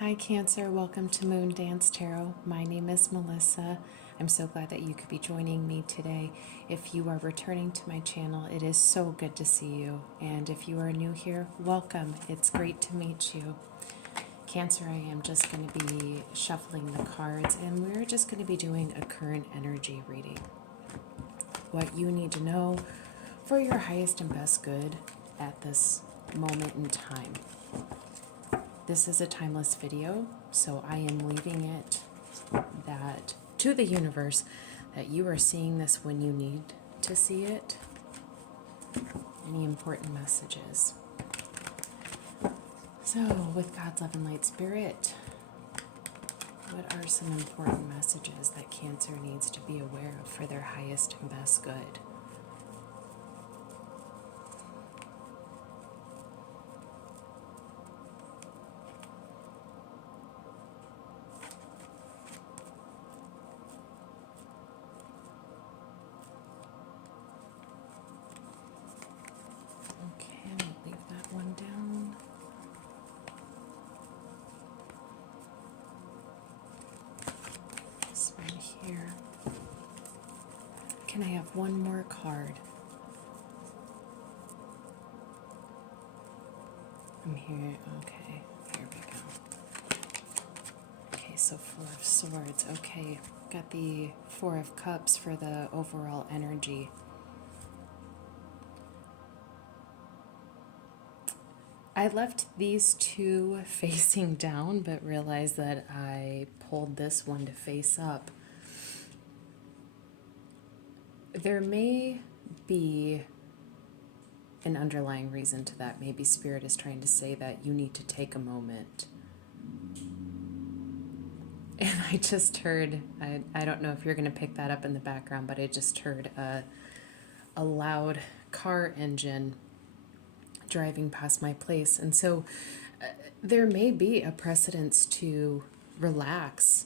Hi Cancer, welcome to Moondance Tarot. My name is Melissa. I'm so glad that you could be joining me today. If you are returning to my channel, it is so good to see you. And if you are new here, welcome. It's great to meet you. Cancer, I am just going to be shuffling the cards and we're just going to be doing a current energy reading. What you need to know for your highest and best good at this moment in time. This is a timeless video, so I am leaving it that to the universe that you are seeing this when you need to see it. Any important messages? So, with God's love and light spirit, what are some important messages that Cancer needs to be aware of for their highest and best good? Okay, I'll leave that one down. This one here. Can I have one more card? I'm here. Okay, here we go. Okay, so Four of Swords. Okay, got the Four of Cups for the overall energy. I left these two facing down, but realized that I pulled this one to face up. There may be an underlying reason to that. Maybe Spirit is trying to say that you need to take a moment. And I just heard, I don't know if you're going to pick that up in the background, but I just heard a loud car engine driving past my place. And so there may be a precedence to relax,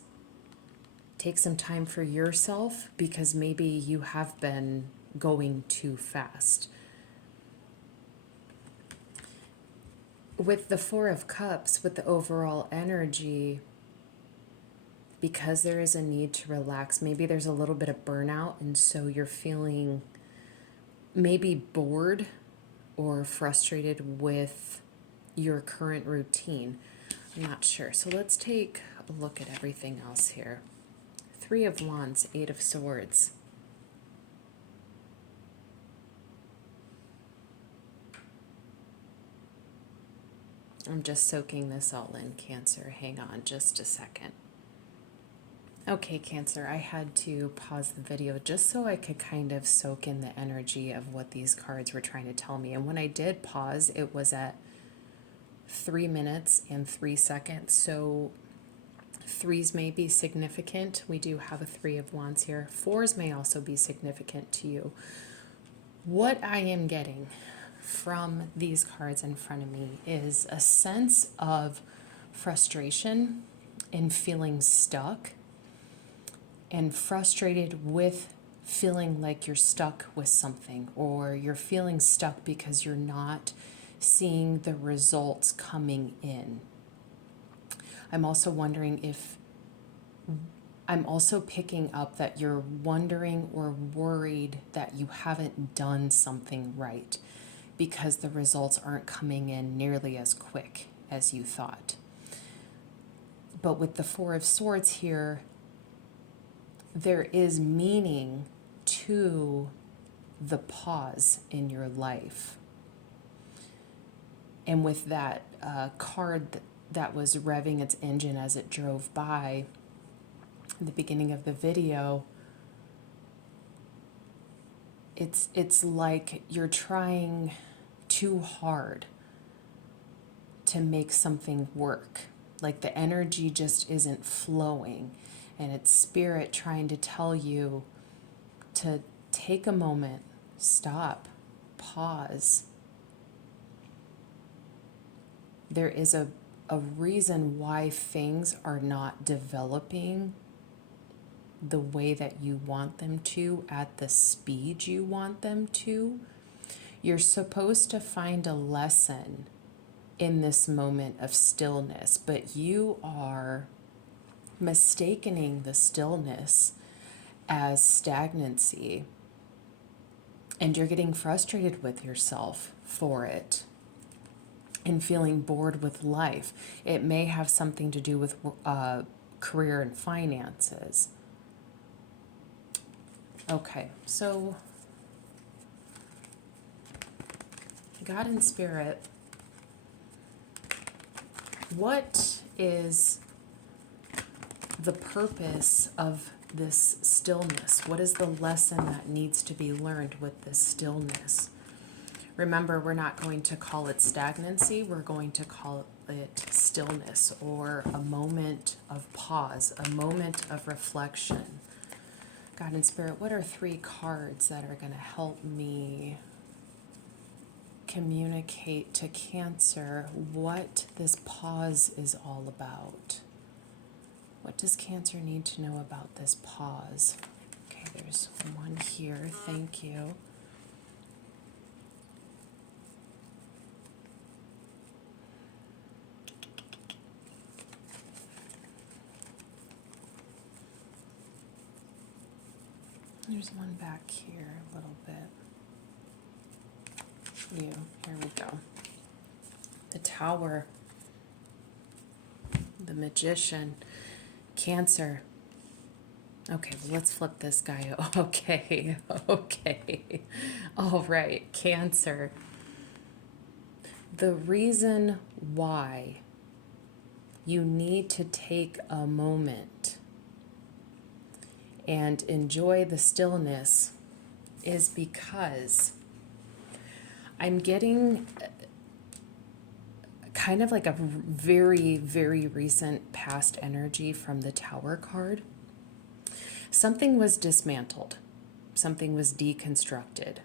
take some time for yourself, because maybe you have been going too fast. With the Four of Cups, with the overall energy, because there is a need to relax, maybe there's a little bit of burnout, and so you're feeling maybe bored or frustrated with your current routine. I'm not sure. So let's take a look at everything else here. Three of Wands, Eight of Swords. I'm just soaking this all in, Cancer. Hang on just a second. Okay, Cancer, I had to pause the video just so I could kind of soak in the energy of what these cards were trying to tell me. And when I did pause, it was at 3 minutes and 3 seconds. So threes may be significant. We do have a Three of Wands here. Fours may also be significant to you. What I am getting from these cards in front of me is a sense of frustration and feeling stuck, and frustrated with feeling like you're stuck with something, or you're feeling stuck because you're not seeing the results coming in. I'm also wondering if I'm also picking up that you're wondering or worried that you haven't done something right because the results aren't coming in nearly as quick as you thought. But with the Four of Swords here, there is meaning to the pause in your life. And with that card that was revving its engine as it drove by at the beginning of the video, it's like you're trying too hard to make something work. Like the energy just isn't flowing. And it's Spirit trying to tell you to take a moment, stop, pause. There is a reason why things are not developing the way that you want them to, at the speed you want them to. You're supposed to find a lesson in this moment of stillness, but you are mistaking the stillness as stagnancy, and you're getting frustrated with yourself for it and feeling bored with life. It may have something to do with career and finances. Okay, so God and Spirit, what is the purpose of this stillness? What is the lesson that needs to be learned with this stillness? Remember, we're not going to call it stagnancy, we're going to call it stillness, or a moment of pause, a moment of reflection. God and Spirit, what are 3 cards that are going to help me communicate to Cancer what this pause is all about? What does Cancer need to know about this pause? Okay, there's one here. Thank you. There's one back here a little bit. Here we go. The Tower, the Magician, Cancer. Okay, well, let's flip this guy. Okay. All right, Cancer. The reason why you need to take a moment and enjoy the stillness is because I'm getting kind of like a very, very recent past energy from the Tower card. Something was dismantled, something was deconstructed,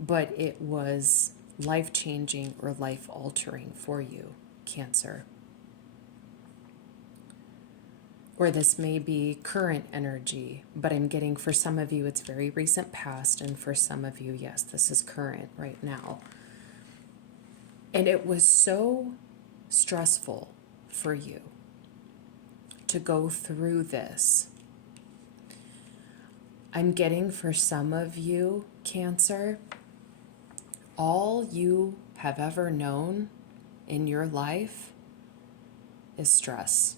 but it was life-changing or life-altering for you, Cancer. Or this may be current energy, but I'm getting for some of you it's very recent past, and for some of you, yes, this is current right now. And it was so stressful for you to go through this. I'm getting for some of you, Cancer, all you have ever known in your life is stress.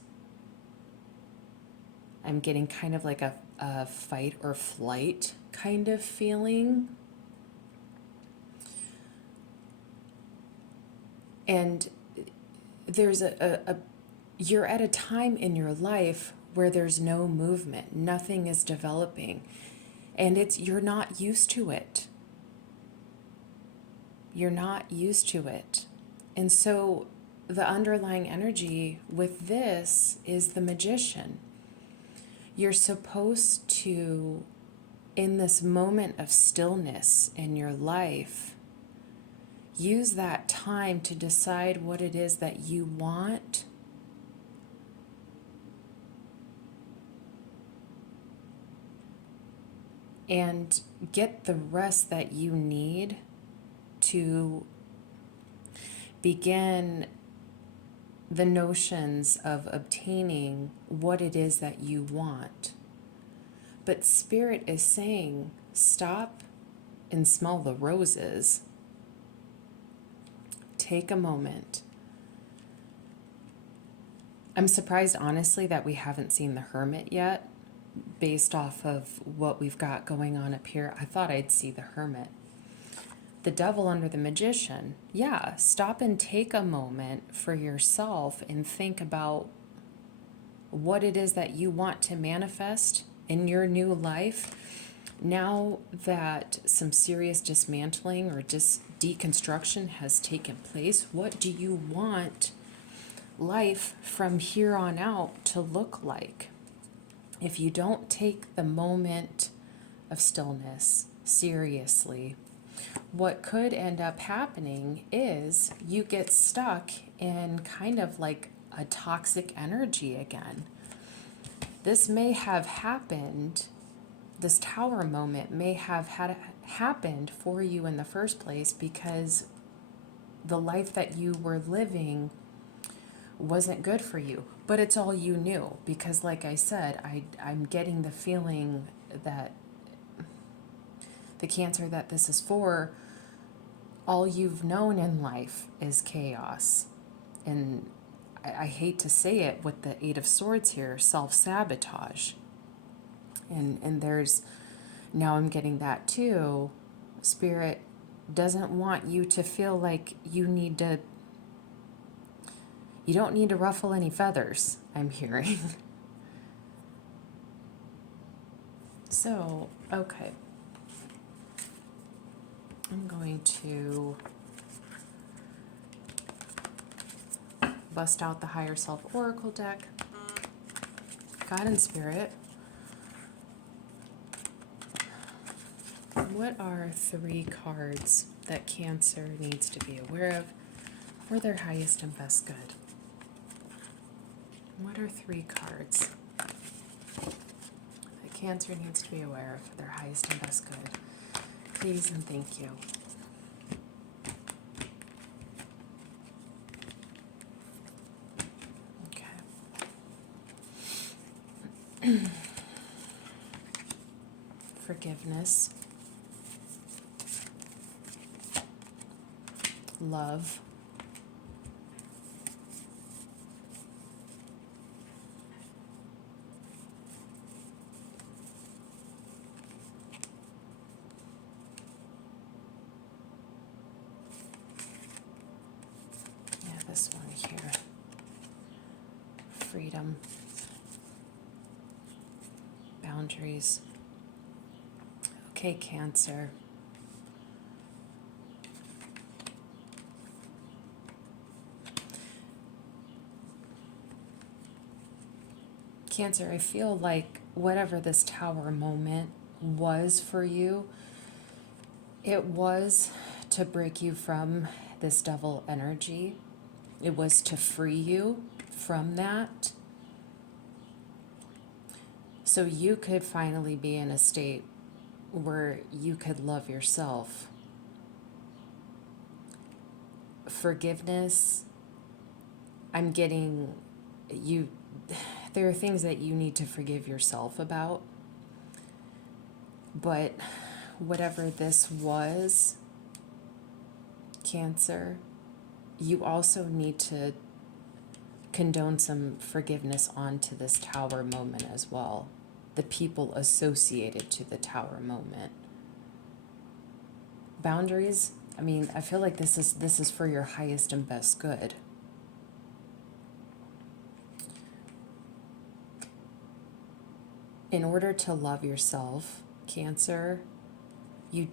I'm getting kind of like a fight or flight kind of feeling. And there's you're at a time in your life where there's no movement, nothing is developing, and you're not used to it. You're not used to it. And so the underlying energy with this is the Magician. You're supposed to, in this moment of stillness in your life, use that time to decide what it is that you want, and get the rest that you need to begin the notions of obtaining what it is that you want. But Spirit is saying, stop and smell the roses. Take a moment. I'm surprised, honestly, that we haven't seen the Hermit yet, based off of what we've got going on up here. I thought I'd see the Hermit. The Devil under the Magician. Yeah, stop and take a moment for yourself and think about what it is that you want to manifest in your new life. Now that some serious dismantling or deconstruction has taken place, what do you want life from here on out to look like? If you don't take the moment of stillness seriously, what could end up happening is you get stuck in kind of like a toxic energy again. This may have happened, this Tower moment may have happened for you in the first place because the life that you were living wasn't good for you, but it's all you knew. Because like I said, I'm getting the feeling that the Cancer that this is for, all you've known in life is chaos. And I hate to say it with the Eight of Swords here, self-sabotage. And there's, now I'm getting that too, Spirit doesn't want you to feel like you don't need to ruffle any feathers, I'm hearing. So, okay. I'm going to bust out the Higher Self Oracle deck. God and Spirit, what are 3 cards that Cancer needs to be aware of for their highest and best good? What are 3 cards that Cancer needs to be aware of for their highest and best good? Please and thank you. Okay. Forgiveness. Love. Yeah, this one here. Freedom. Boundaries. Okay, Cancer. Cancer, I feel like whatever this Tower moment was for you, it was to break you from this devil energy. It was to free you from that. So you could finally be in a state where you could love yourself. Forgiveness, I'm getting you, there are things that you need to forgive yourself about. But whatever this was, Cancer, you also need to condone some forgiveness onto this Tower moment as well. The people associated to the Tower moment. Boundaries, I mean, I feel like this is for your highest and best good. In order to love yourself, Cancer, you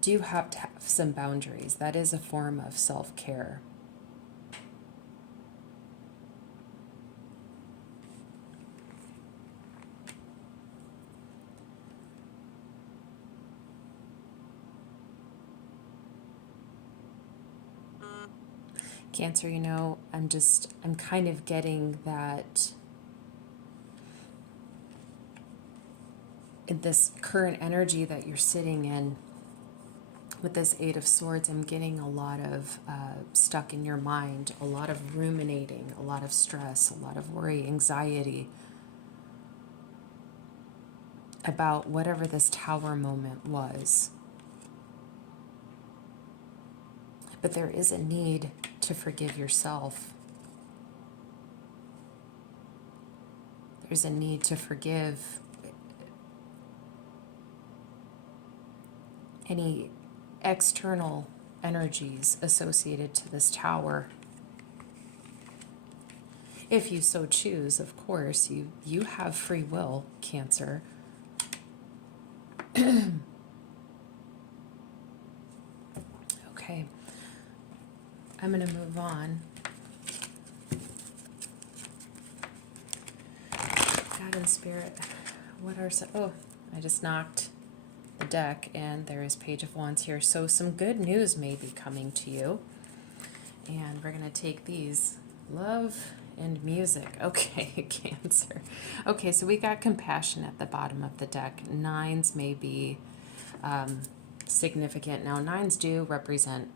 do have to have some boundaries. That is a form of self-care. Cancer, you know, I'm kind of getting that in this current energy that you're sitting in with this Eight of Swords, I'm getting a lot of stuck in your mind, a lot of ruminating, a lot of stress, a lot of worry, anxiety about whatever this Tower moment was. But there is a need to forgive yourself. There's a need to forgive any external energies associated to this Tower. If you so choose, of course, you have free will, Cancer. Okay, I'm going to move on. God and Spirit, what are some... Oh, I just knocked the deck and there is Page of Wands here. So some good news may be coming to you. And we're going to take these. Love and music. Okay, Cancer. Okay, so we got compassion at the bottom of the deck. 9s may be significant. Now, 9s do represent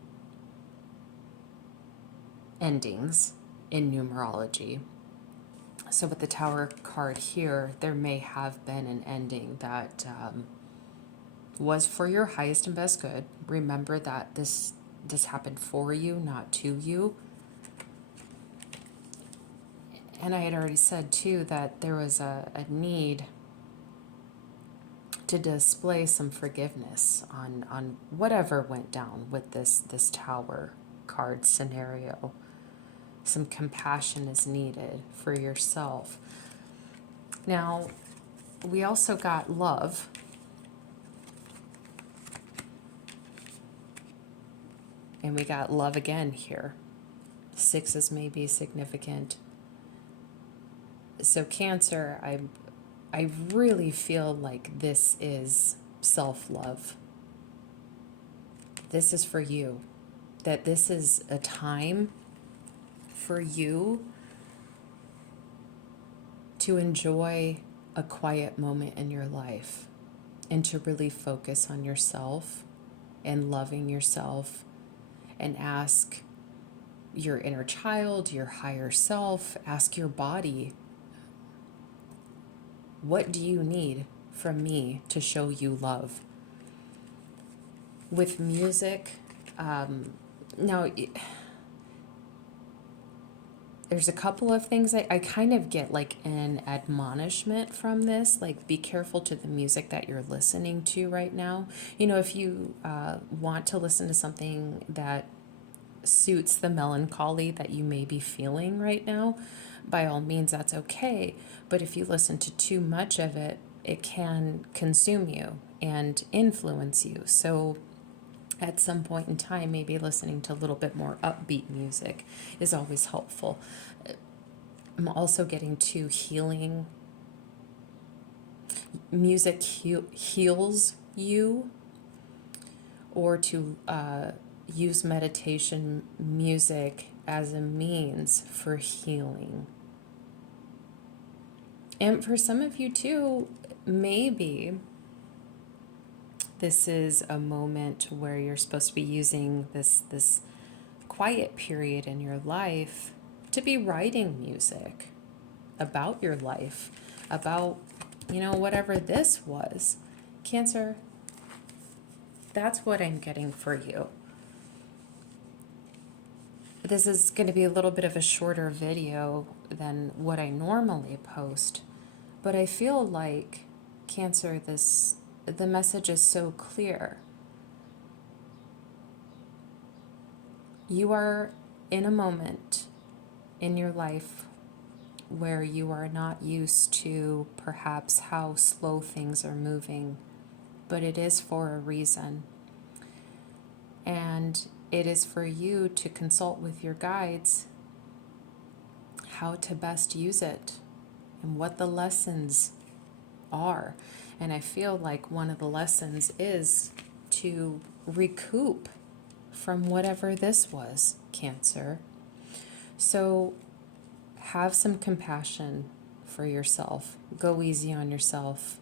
endings in numerology. So with the Tower card here, there may have been an ending that was for your highest and best good. Remember that this happened for you, not to you. And I had already said too that there was a need to display some forgiveness on whatever went down with this Tower card scenario. Some compassion is needed for yourself. Now, we also got love. And we got love again here. Sixes may be significant. So Cancer, I really feel like this is self-love. This is for you. That this is a time for you to enjoy a quiet moment in your life and to really focus on yourself and loving yourself, and ask your inner child, your higher self, ask your body, what do you need from me to show you love? With music, now there's a couple of things I kind of get like an admonishment from this, like be careful to the music that you're listening to right now. You know, if you want to listen to something that suits the melancholy that you may be feeling right now, by all means, that's okay. But if you listen to too much of it, it can consume you and influence you. So at some point in time, maybe listening to a little bit more upbeat music is always helpful. I'm also getting to healing. Music heals you, or to use meditation music as a means for healing. And for some of you too, maybe this is a moment where you're supposed to be using this quiet period in your life to be writing music about your life, about, you know, whatever this was. Cancer, that's what I'm getting for you. This is going to be a little bit of a shorter video than what I normally post, but I feel like, Cancer, the message is so clear. You are in a moment in your life where you are not used to perhaps how slow things are moving, but it is for a reason. And it is for you to consult with your guides how to best use it and what the lessons are. And I feel like one of the lessons is to recoup from whatever this was, Cancer. So have some compassion for yourself. Go easy on yourself.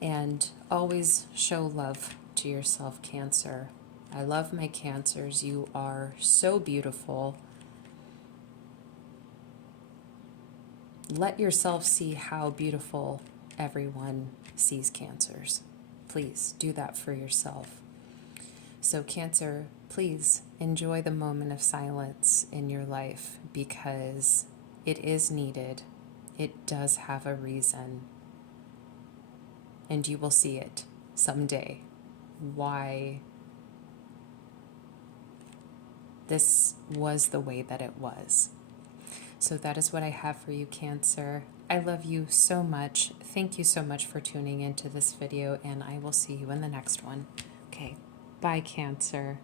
And always show love to yourself, Cancer. I love my Cancers. You are so beautiful. Let yourself see how beautiful everyone sees Cancers. Please do that for yourself. So Cancer, please enjoy the moment of silence in your life, because it is needed. It does have a reason. And you will see it someday. Why this was the way that it was. So that is what I have for you, Cancer. I love you so much. Thank you so much for tuning into this video, and I will see you in the next one. Okay, bye, Cancer.